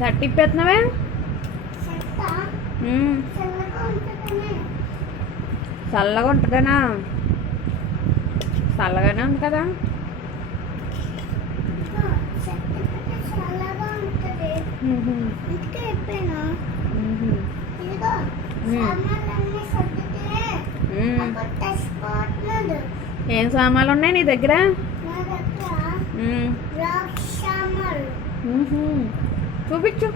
Shirt ఇప్పేస్తున్నావే. చల్లగా ఉంటుందనా? చల్లగానే ఉంది కదా. ఏం సామాన్లు ఉన్నాయి నీ దగ్గర? చూపించు.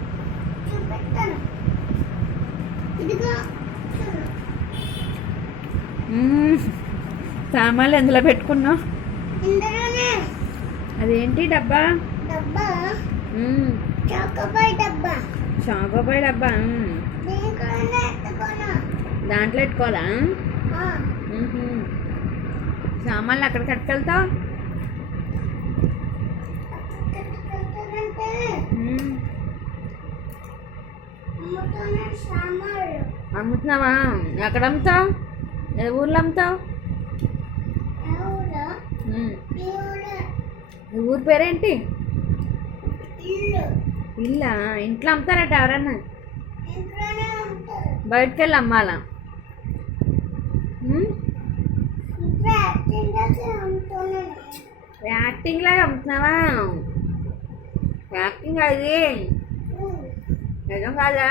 సామాన్లు ఎందులో పెట్టుకున్నావు? అదేంటి డబ్బా? చాకోబాయ్ డబ్బా. దాంట్లో పెట్టుకోవాలా? సామాన్లు అక్కడికి కట్టుకెళ్తావు? అమ్ముతున్నావా? ఎక్కడ అమ్ముతావు? ఏ ఊర్లో అమ్ముతావు? ఊరి పేరేంటి? ఇల్లా? ఇంట్లో అమ్ముతారట ఎవరన్నా? బయటకు వెళ్ళి అమ్మాలా? యాక్టింగ్ లాగా అమ్ముతున్నావా? యాక్టింగ్ అది నిజం కాదా?